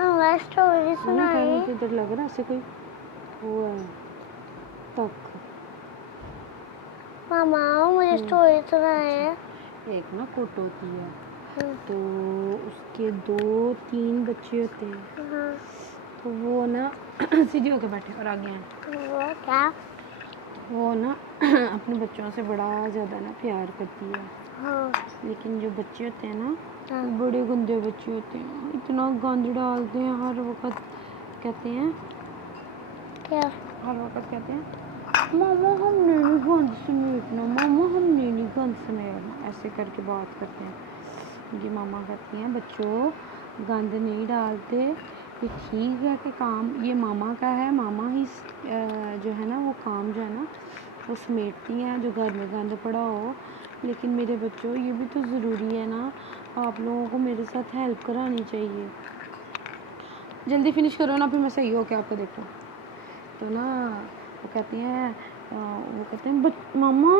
मैं स्टोरी सुनाई। मुझे इधर लग रहा है ऐसे कोई वो है तक। मामा मुझे स्टोरी सुनाए। एक ना कोट होती है तो उसके 2-3 बच्चे होते हैं। तो वो ना सीधी होके बैठे और आगे हैं। वो क्या? वो ना अपने बच्चों से बड़ा ज़्यादा ना प्यार करती है। लेकिन जो बच्चे होते हैं ना बड़े गंदे बच्चे होते हैं, इतना गंद डालते हैं हर वक्त। कहते हैं क्या? हर वक्त कहते हैं मामा हमने नहीं गंद समेटना, मामा हमने नहीं गंद समेटना, ऐसे करके बात करते हैं। उनकी मामा कहती हैं बच्चों गंद नहीं डालते, ये ठीक है कि काम ये मामा का है, मामा ही जो है ना वो काम जो है ना वो समेटती हैं जो घर में गंद पड़ा हो। लेकिन मेरे बच्चों ये भी तो ज़रूरी है ना, आप लोगों को मेरे साथ हेल्प करानी चाहिए। जल्दी फिनिश करो ना, फिर मैं सही हो के आपको देखूँ। तो ना वो कहते हैं मामा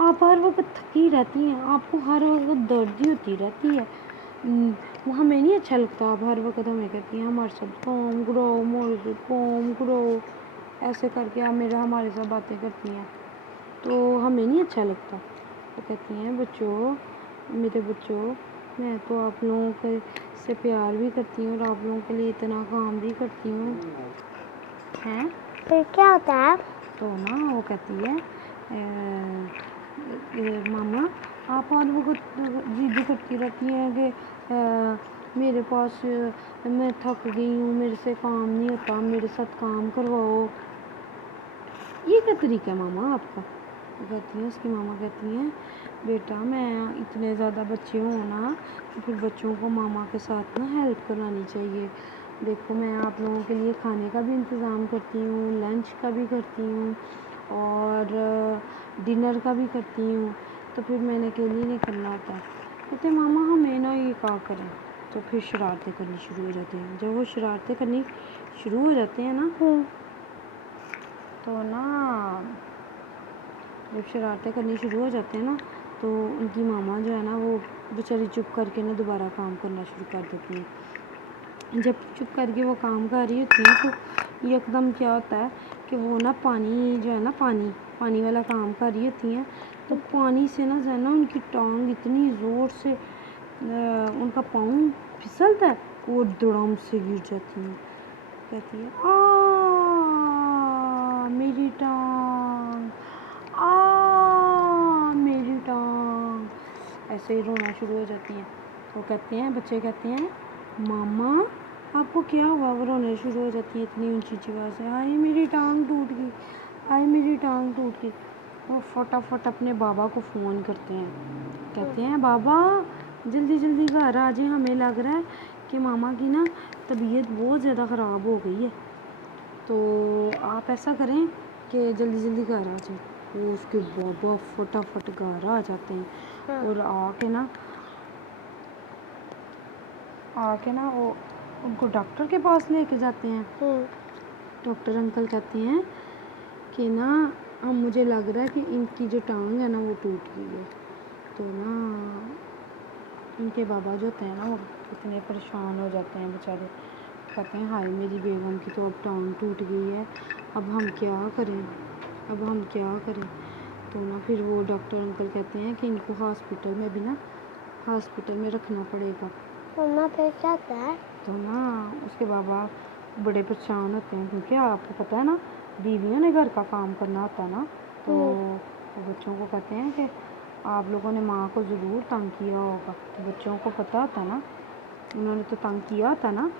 आप हर वक्त थकी रहती हैं, आपको हर वक्त दर्द ही होती रहती है, वो हमें नहीं अच्छा लगता। आप हर वक्त हमें कहती हैं हमारे साथ काम करो, हमारे साथ काम करो, ऐसे करके आप हमारे साथ बातें करती हैं तो हमें नहीं अच्छा लगता। वो कहती हैं बच्चों मेरे बच्चों मैं तो आप लोगों के से प्यार भी करती हूँ और आप लोगों के लिए इतना काम भी करती हूँ हैं। फिर क्या होता है? तो ना वो कहती है मामा आप हर वक्त जिद करती रहती हैं कि मेरे पास मैं थक गई हूँ, मेरे से काम नहीं होता, मेरे साथ काम करवाओ। ये क्या तरीका है मामा आपका? कहती हैं उसकी मामा कहती हैं बेटा मैं इतने ज़्यादा बच्चे हों ना तो फिर बच्चों को मामा के साथ ना हेल्प करानी चाहिए। देखो मैं आप लोगों के लिए खाने का भी इंतज़ाम करती हूँ, लंच का भी करती हूँ और डिनर का भी करती हूँ, तो फिर मैंने अकेले नहीं करना होता। कहते मामा हमें ना ये क्या करें। तो फिर शरारतें करनी शुरू हो जाती हैं। जब वो शरारतें करनी शुरू हो जाते हैं ना तो ना जब शरारतें करनी शुरू हो जाते हैं ना तो उनकी मामा जो है ना वो बेचारी चुप करके ना दोबारा काम करना शुरू कर देती हैं। जब चुप करके वो काम कर रही होती हैं तो एकदम क्या होता है कि वो ना पानी जो है ना पानी वाला काम कर रही होती हैं तो पानी से ना जो है ना उनकी टांग इतनी ज़ोर से उनका पाँव फिसलता है, वो धड़ाम से गिर जाती हैं। कहती है मेरी टांग, मेरी टांग, ऐसे ही रोना शुरू हो जाती हैं। वो कहते हैं बच्चे कहते हैं मामा आपको क्या हुआ? वो रोने शुरू हो जाती है इतनी ऊंची आवाज़ से, हाय मेरी टांग टूट गई, हाय मेरी टांग टूट गई। वो फटाफट अपने बाबा को फ़ोन करते हैं। कहते हैं बाबा जल्दी जल्दी घर आ जाए, हमें लग रहा है कि मामा की ना तबीयत बहुत ज़्यादा ख़राब हो गई है, तो आप ऐसा करें कि जल्दी जल्दी घर आ जाए। वो उसके बाबा फटाफट घर आ जाते हैं और आके ना वो उनको डॉक्टर के पास लेके जाते हैं। डॉक्टर अंकल कहते हैं कि ना अब मुझे लग रहा है कि इनकी जो टांग है ना वो टूट गई है। तो ना इनके बाबा जो होते हैं ना वो इतने परेशान हो जाते हैं बेचारे। कहते हैं हाय मेरी बेगम की तो अब टांग टूट गई है, अब हम क्या करें, अब हम क्या करें। तो ना फिर वो डॉक्टर अंकल कहते हैं कि इनको हॉस्पिटल में रखना पड़ेगा। मम्मा फिर क्या होता है? तो ना उसके बाबा बड़े परेशान होते हैं क्योंकि आपको पता है ना बीवियों ने घर का काम करना होता है ना, तो वो बच्चों को कहते हैं कि आप लोगों ने माँ को ज़रूर तंग किया होगा। तो बच्चों को पता होता ना उन्होंने तो तंग किया होता ना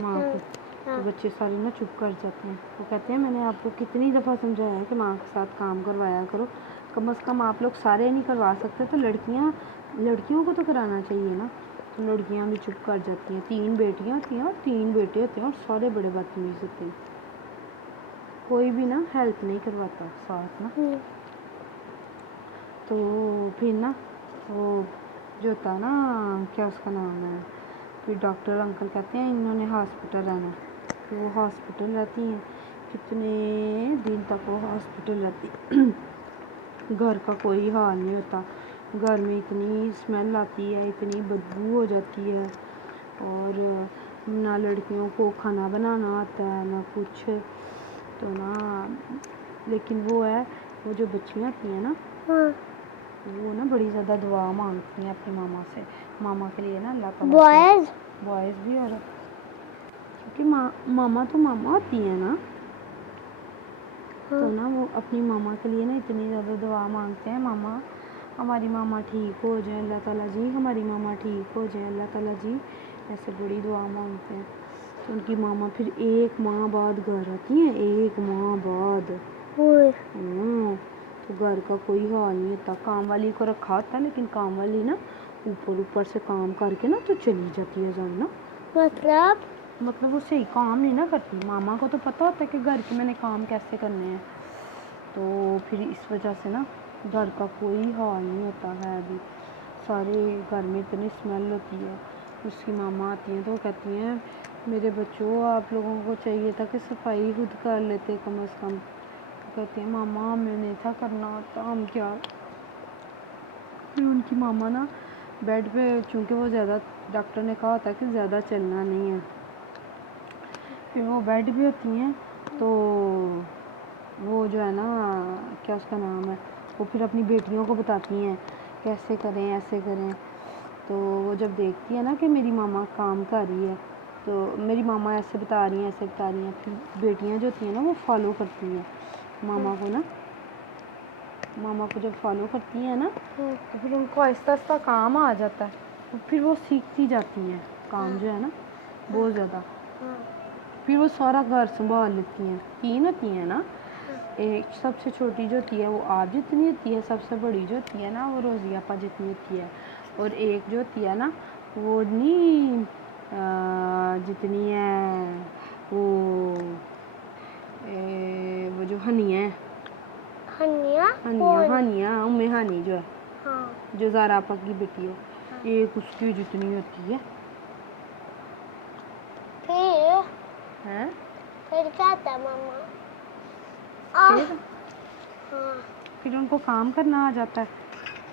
माँ को, तो बच्चे सारे ना चुप कर जाते हैं। वो कहते हैं मैंने आपको कितनी दफ़ा समझाया है कि माँ के साथ काम करवाया करो, कम से कम आप लोग सारे नहीं करवा सकते तो लड़कियों को तो कराना चाहिए ना। तो लड़कियां भी चुप कर जाती हैं। 3 बेटियां होती हैं और 3 बेटे होते हैं और सारे बड़े बदतमीज़ होते हैं, कोई भी ना हेल्प नहीं करवाता साथ ना। तो फिर ना वो जो होता है ना क्या उसका नाम है, फिर डॉक्टर अंकल कहते हैं इन्होंने हॉस्पिटल रहना। तो वो हॉस्पिटल रहती हैं, कितने दिन तक वो हॉस्पिटल रहती घर का कोई हाल नहीं होता। घर में इतनी स्मेल आती है, इतनी बदबू हो जाती है और ना लड़कियों को खाना बनाना आता है ना कुछ, तो ना लेकिन वो है, वो जो बच्चियाँ होती हैं ना हाँ वो ना बड़ी ज़्यादा दुआ मांगती हैं अपनी मामा से, मामा के लिए ना अल्लाह ताला से, बॉयज बॉयज़ भी, और क्योंकि मामा तो मामा होती है ना, तो ना वो अपनी मामा के लिए ना इतनी ज़्यादा दुआ मांगते हैं, मामा हमारी मामा ठीक हो जाए, अल्लाह ताला जी हमारी मामा ठीक हो जाए, अल्लाह ताला जी, ऐसे बड़ी दुआ मांगते हैं। तो उनकी मामा फिर 1 माह बाद घर आती हैं, 1 माह बाद। ओए तो घर का कोई हाल नहीं होता, काम वाली को रखा होता है, लेकिन काम वाली ना ऊपर ऊपर से काम करके ना तो चली जाती है जब ना, मतलब वो सही काम नहीं ना करती। मामा को तो पता होता है कि घर के मैंने काम कैसे करने हैं, तो फिर इस वजह से ना घर का कोई हाल नहीं होता है। अभी सारे घर में इतनी स्मेल होती है। उसकी मामा आती हैं तो वो कहती हैं मेरे बच्चों आप लोगों को चाहिए था कि सफाई खुद कर लेते कम से कम। तो कहती हैं मामा हमें नहीं था करना आता, हम क्या। फिर उनकी मामा ना बेड पे, चूँकि वो ज़्यादा, डॉक्टर ने कहा होता है कि ज़्यादा चलना नहीं है, फिर वो बेड पे होती हैं, तो वो जो है ना, क्या उसका नाम है, वो फिर अपनी बेटियों को बताती हैं कैसे करें ऐसे करें। तो वो जब देखती है ना कि मेरी मामा काम कर रही है, तो मेरी मामा ऐसे बता रही हैं ऐसे बता रही हैं, फिर बेटियां जो होती हैं ना वो फॉलो करती हैं मामा को ना, मामा को जब फॉलो करती हैं ना तो फिर उनको आहिस्ता आहिस्ता काम आ जाता है, तो फिर वो सीखती जाती हैं काम जो है ना बहुत ज़्यादा। फिर वो सारा घर संभाल लेती हैं। 3 होती हैं ना, एक सबसे छोटी जो होती है वो आप जितनी होती है, सबसे बड़ी जो होती है ना वो रोज़ी आपा जितनी होती है, और एक जो होती है ना वो नहीं जितनी है वो जो हनिया है, हानिया उम्मे हानी जो है, हाँ जो ज़ारा आपा की बेटी हो, एक उसकी जितनी होती है। हैं फिर क्या था मामा? फिर उनको काम करना आ जाता है,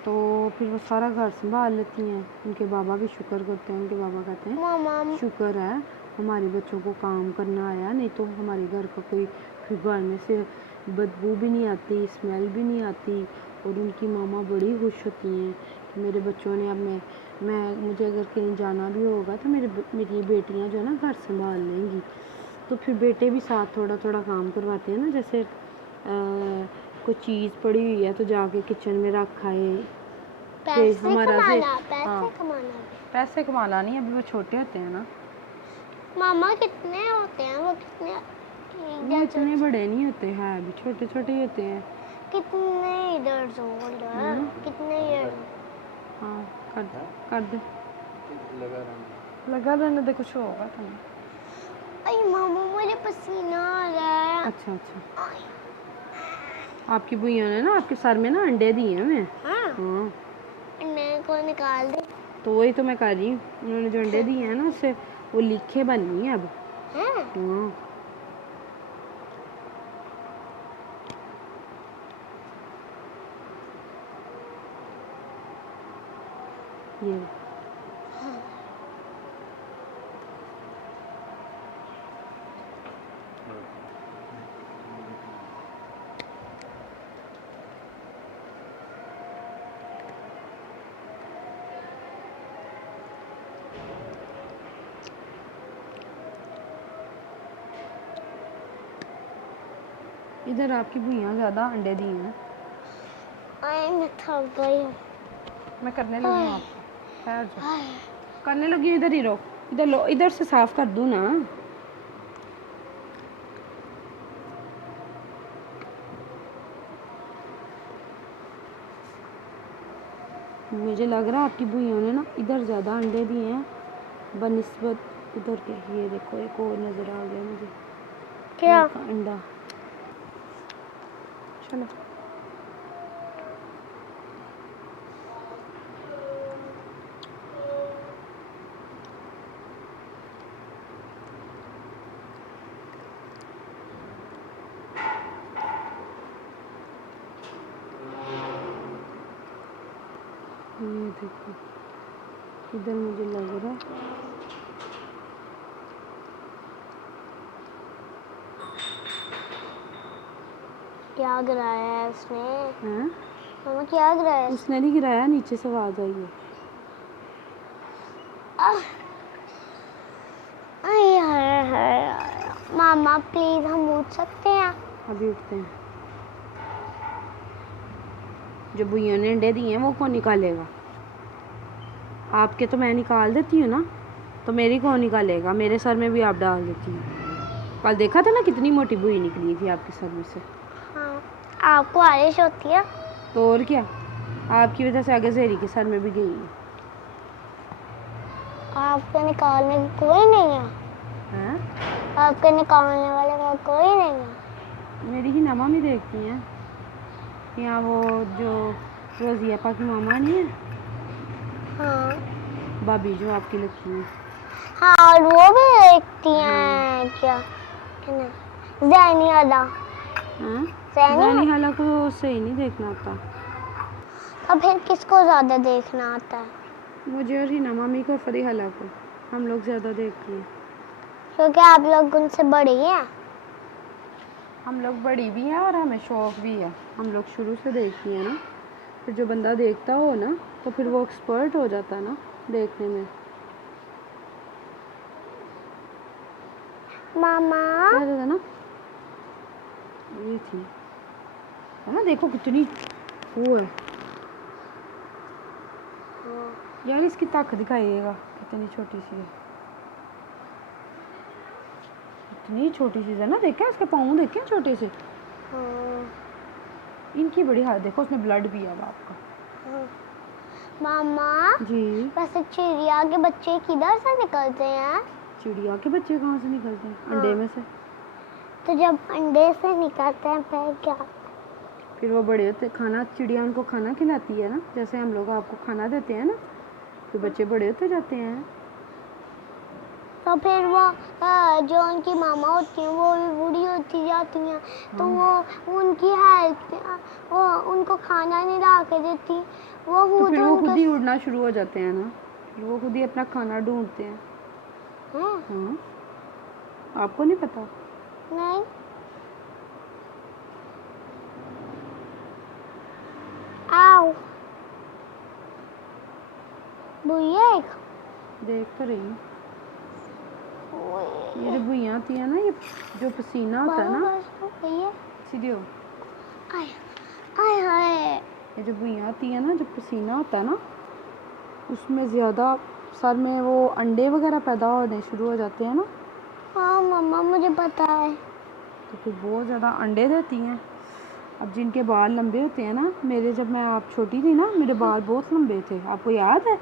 तो फिर वो सारा घर संभाल लेती हैं। उनके बाबा भी शुक्र करते हैं, उनके बाबा कहते हैं मामा शुक्र है हमारे बच्चों को काम करना आया, नहीं तो हमारे घर का कोई, फिर घर में से बदबू भी नहीं आती, स्मेल भी नहीं आती। और उनकी मामा बड़ी खुश होती हैं कि मेरे बच्चों ने, अब मैं मुझे अगर कहीं जाना भी होगा तो मेरी बेटियां जो है ना घर संभाल लेंगी। तो फिर बेटे भी साथ थोड़ा थोड़ा काम करवाते हैं ना, जैसे कोई चीज़ पड़ी हुई है तो जाके किचन में रख आए। पैसे हमारा से कमाना पैसे कमाना नहीं, अभी वो छोटे होते हैं ना, मामा कितने होते हैं वो? कितने वो इतने बड़े नहीं होते हैं, अभी छोटे छोटे ही होते हैं। कितने इयर्स ओल्ड है? कितने इयर्स? हाँ कर दे लगा रहने दे, कुछ होगा तो नहीं। अरे मामा मुझे पसीना आ रहा है। अच्छा आपकी भैया ने ना आपके सर में ना अंडे दिए हैं। हाँ अंडे को निकाल दे। तो वही तो मैं कर रही हूँ, उन्होंने जो अंडे दिए हैं ना उससे वो लिखे बननी है अब। ये इधर आपकी भैया ज़्यादा अंडे दिए हैं। मैं थक गई हूँ। मैं करने लगी हूँ आपको, ठहर जाओ, करने लगी हूँ। इधर ही रहो, इधर लो, इधर से साफ कर दूँ ना। मुझे लग रहा है आपकी भैया ने ना इधर ज़्यादा अंडे दिए हैं बनिस्बत उधर के। ये देखो एक और नज़र आ गया मुझे, क्या अंडा। चलो ये देखो, इधर मुझे लग रहा है کیا گرایا ہے اس نے؟ ہاں ماما کیا گرایا؟ اس نے نہیں گرایا, نیچے سے آواز آئی ہے. ماما پلیز ہم اٹھ سکتے ہیں؟ ابھی اٹھتے ہیں. جو بھائیوں نے انڈے دیے ہیں وہ کون نکالے گا؟ آپ کے تو میں نکال دیتی ہوں نا, تو میری کون نکالے گا؟ میرے سر میں بھی آپ ڈال دیتی ہیں. کل دیکھا تھا نا کتنی موٹی بوئی نکلی تھی آپ کے سر میں سے. ہاں, آپ کو خارش ہوتی ہے؟ تو اور کیا, آپ کی وجہ سے آگے زہری کے سر میں بھی گئی ہے. آپ کو نکالنے کی کوئی نہیں ہے؟ ہاں, آپ کے نکالنے والے کا کوئی نہیں ہے؟ میری ہی ناما بھی دیکھتی ہیں یہاں, وہ جو روزی آپا کی ماما نہیں ہے, ہاں بھابھی جو آپ کی لگتی ہیں. ہاں, اور وہ بھی دیکھتی ہاں ہیں کیا زینی ادا؟ ہاں, زینی زانی خالہ کو صحیح نہیں دیکھنا آتا. تو پھر کس کو زیادہ دیکھنا آتا ہے؟ مجھے اور ہینا مامی کو, فری خالہ کو, ہم لوگ زیادہ دیکھتے ہیں. کیونکہ آپ لوگ ان سے بڑی ہیں. ہم لوگ بڑی بھی ہیں اور ہمیں شوق بھی ہے, ہم لوگ شروع سے دیکھتی ہیں نا. پھر جو بندہ دیکھتا ہو نا تو پھر وہ ایکسپرٹ ہو جاتا ہے نا دیکھنے میں. ماما کہہ رہے تھے نا یہ تھی نا, دیکھو کتنی وہ ہے یار, اس کی طاقت دکھائیے گا کتنی چھوٹی سی ہے. اتنی چھوٹی چیز ہے نا, دیکھیں اس کے پاؤں دیکھیں چھوٹے سے. ان کی بڑی حالت دیکھو, اس میں بلڈ بھی ہے اب آپ کا. ماما جی, ویسے چڑیا کے بچے کدھر سے نکلتے ہیں؟ چڑیا کے بچے کہاں سے نکلتے ہیں؟ انڈے میں سے. تو جب انڈے سے نکلتے ہیں پھر کیا؟ پھر وہ بڑے ہوتے, کھانا چڑیا ان کو کھانا کھلاتی ہے نا, جیسے ہم لوگ آپ کو کھانا دیتے ہیں نا, پھر بچے بڑے ہوتے جاتے ہیں. تو پھر وہ جو ان کی ماما ہوتی ہیں وہ بھی بوڑھی ہوتی جاتی ہیں, تو وہ ان کی ہیلپ, وہ ان کو کھانا نہیں لا کے دیتی, تو پھر وہ ان کے خود ہی اڑنا شروع ہو جاتے ہیں نا, پھر وہ خود ہی اپنا کھانا ڈھونڈتے ہیں. ہاں, آپ کو نہیں پتا؟ نہیں. آؤ بھیا دیکھ تو رہی ہوں. یہ جو بھویاں ہوتی ہیں نا, یہ جو پسینہ ہوتا ہے نا, سیدھی ہو, یہ جو بھویاں ہوتی ہیں نا, جو پسینہ ہوتا ہے نا, اس میں زیادہ سر میں وہ انڈے وغیرہ پیدا ہونے شروع ہو جاتے ہیں نا. ہاں ماما مجھے پتا ہے. تو پھر بہت زیادہ انڈے دیتی ہیں. اب جن کے بال لمبے ہوتے ہیں نا, میرے جب میں آپ چھوٹی تھی نا, میرے بال بہت لمبے تھے. آپ کو یاد ہے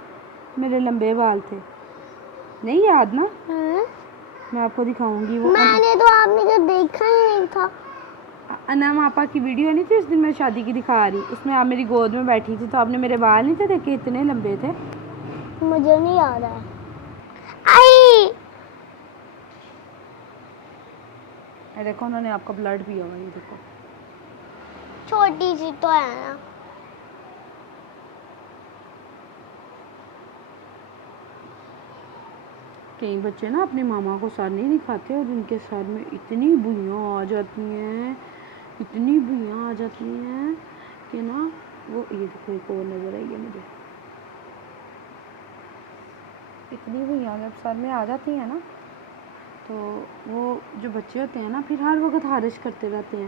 میرے لمبے بال تھے؟ نہیں یاد نا, میں آپ کو دکھاؤں گی. وہ میں نے تو آپ نے جو دیکھا ہی نہیں تھا. انام آپا کی ویڈیو نہیں تھی اس دن میں شادی کی دکھا رہی, اس میں آپ میری گود میں بیٹھی تھی, تو آپ نے میرے بال نہیں تھے دیکھے اتنے لمبے تھے. مجھے نہیں یاد ہے. دیکھو انہوں نے آپ کا بلڈ پیا ہوا, یہ دیکھو چھوٹی سی تو ہے نا. کئی بچے نا اپنے ماما کو سر نہیں دکھاتے, اور ان کے سر میں اتنی بوئیاں آ جاتی ہیں, اتنی بوئیاں آ جاتی ہیں کہ نا, وہ یہ دیکھو ایک اور نظر آئی ہے مجھے. اتنی بوئیاں جب سر میں آ جاتی ہیں نا, تو وہ جو بچے ہوتے ہیں نا, پھر ہر وقت خارش کرتے رہتے ہیں,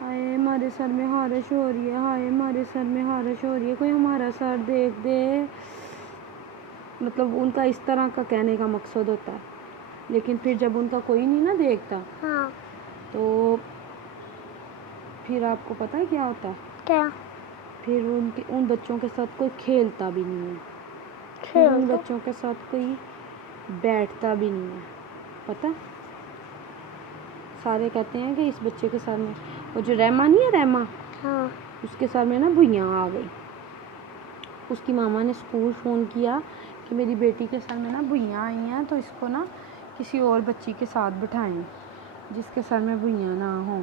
ہائے ہمارے سر میں خارش ہو رہی ہے, ہائے ہمارے سر میں خارش ہو رہی ہے, کوئی ہمارا سر دیکھ دے. مطلب ان کا اس طرح کا کہنے کا مقصد ہوتا ہے. لیکن پھر جب ان کا کوئی نہیں نا دیکھتا, تو پھر آپ کو پتہ ہے کیا ہوتا ہے؟ کیا؟ پھر ان بچوں کے ساتھ کوئی کھیلتا بھی نہیں ہے, پھر ان بچوں کے ساتھ کوئی بیٹھتا بھی نہیں ہے. پتہ, سارے کہتے ہیں کہ اس بچے کے سر میں, وہ جو رحمہ نہیں ہے, رحمہ, اس کے سر میں نا بوئیاں آ گئی. اس کی ماما نے اسکول فون کیا کہ میری بیٹی کے سر میں نا بوئیاں آئی ہیں, تو اس کو نا کسی اور بچی کے ساتھ بٹھائیں جس کے سر میں بوئیاں نہ ہوں.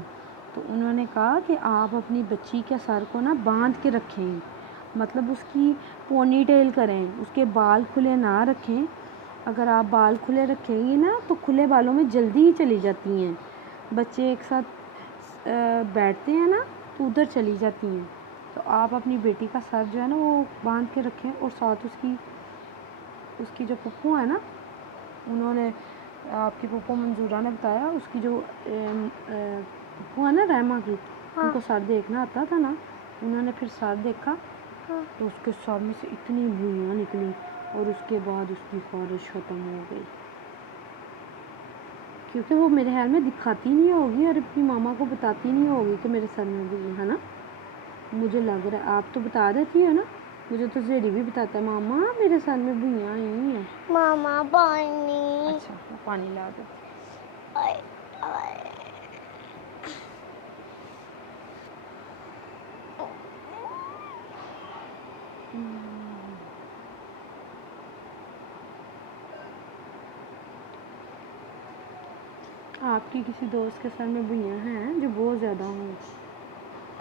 تو انہوں نے کہا کہ آپ اپنی بچی کے سر کو نا باندھ کے رکھیں, مطلب اس کی پونی ٹیل کریں, اس کے بال کھلے نہ رکھیں. اگر آپ بال کھلے رکھیں گی نا, تو کھلے بالوں میں جلدی ہی چلی جاتی ہیں. بچے ایک ساتھ بیٹھتے ہیں نا, ادھر چلی جاتی ہیں. تو آپ اپنی بیٹی کا سر جو ہے نا وہ باندھ کے رکھیں، اور ساتھ اس کی جو پھپھو ہے نا، انہوں نے آپ کی پھپھو منظورہ نے بتایا، اس کی جو پھپھو ہے نا رحمہ کی، ان کو سر دیکھنا آتا تھا نا، انہوں نے پھر سر دیکھا تو اس کے سر میں سے اتنی روئیاں نکلی، اور اس کے بعد اس کی خارش ختم ہو گئی. کیونکہ وہ میرے خیال میں دکھاتی نہیں ہوگی اور اپنی ماما کو بتاتی نہیں ہوگی کہ میرے سر میں بھی ہے نا. مجھے لگ رہا ہے آپ تو بتا دیتی ہو نا، مجھے تو زیری بھی بتاتا ہے ماما میرے سر میں بھوئیاں آئی ہیں. ماما پانی. اچھا وہ پانی لا دو. آپ کی کسی دوست کے سر میں بھوئیاں ہیں جو بہت زیادہ ہوں؟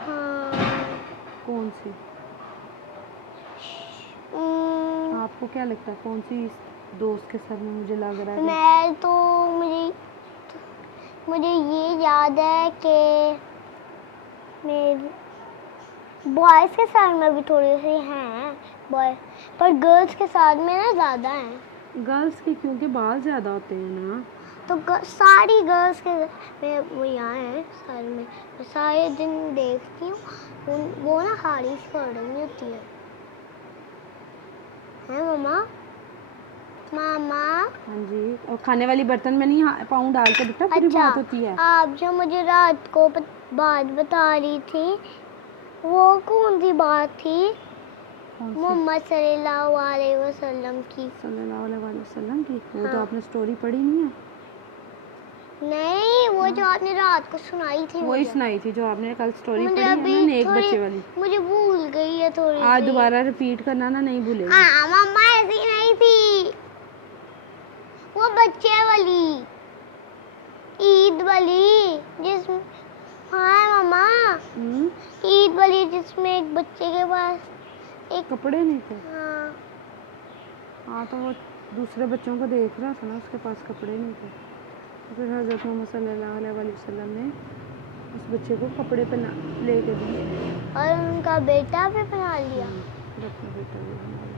ہاں. کون سی؟ آپ کو کیا لگتا ہے کون سی دوست کے سر میں مجھے لگ رہا ہے؟ میں تو مجھے یہ یاد ہے کہ بوائز کے ساتھ میں بھی تھوڑی سی ہیں پر گرلس کے ساتھ میں نا زیادہ ہیں. گرلس کے کیونکہ بال زیادہ ہوتے ہیں نا، تو ساری گرلس کے میں وہ یہاں ہیں سر میں. میں سارے دن دیکھتی ہوں وہ نا خارش کر رہی ہوتی ہے ماما. ماما ہاں جی. اور کھانے والی برتن میں نہیں پاؤں ڈال کے بیٹا پوری بات ہوتی ہے. آپ جو مجھے رات کو بات بتا رہی تھی وہ کون سی بات تھی؟ محمد صلی اللہ علیہ وسلم کی. صلی اللہ علیہ وسلم کی؟ وہ تو آپ نے سٹوری پڑھی نہیں ہے. نہیں، وہ جو آپ نے رات کو سنائی تھی وہی سنائی تھی جو آپ نے کل سٹوری پڑھی ہے نا ابھی نیک بچے والی. مجھے بھول گئی ہے تھوڑی. آج دوبارہ ریپیٹ کرنا نا، نہیں بھولے گی. ہاں ماما ایسی نہیں تھی، وہ بچے والی عید والی ہاں ماما عید والی جس میں ایک بچے کے پاس کپڑے نہیں تھے. ہاں تو وہ دوسرے بچوں کو دیکھ رہا تھا نا، اس کے پاس کپڑے نہیں تھے. پھر حضرت محمد صلی اللہ علیہ وسلم نے اس بچے کو کپڑے لے کے دیے، اور ان کا بیٹا بھی پہنا لیا. پھر اپنا بیٹا بھی بنا لیا.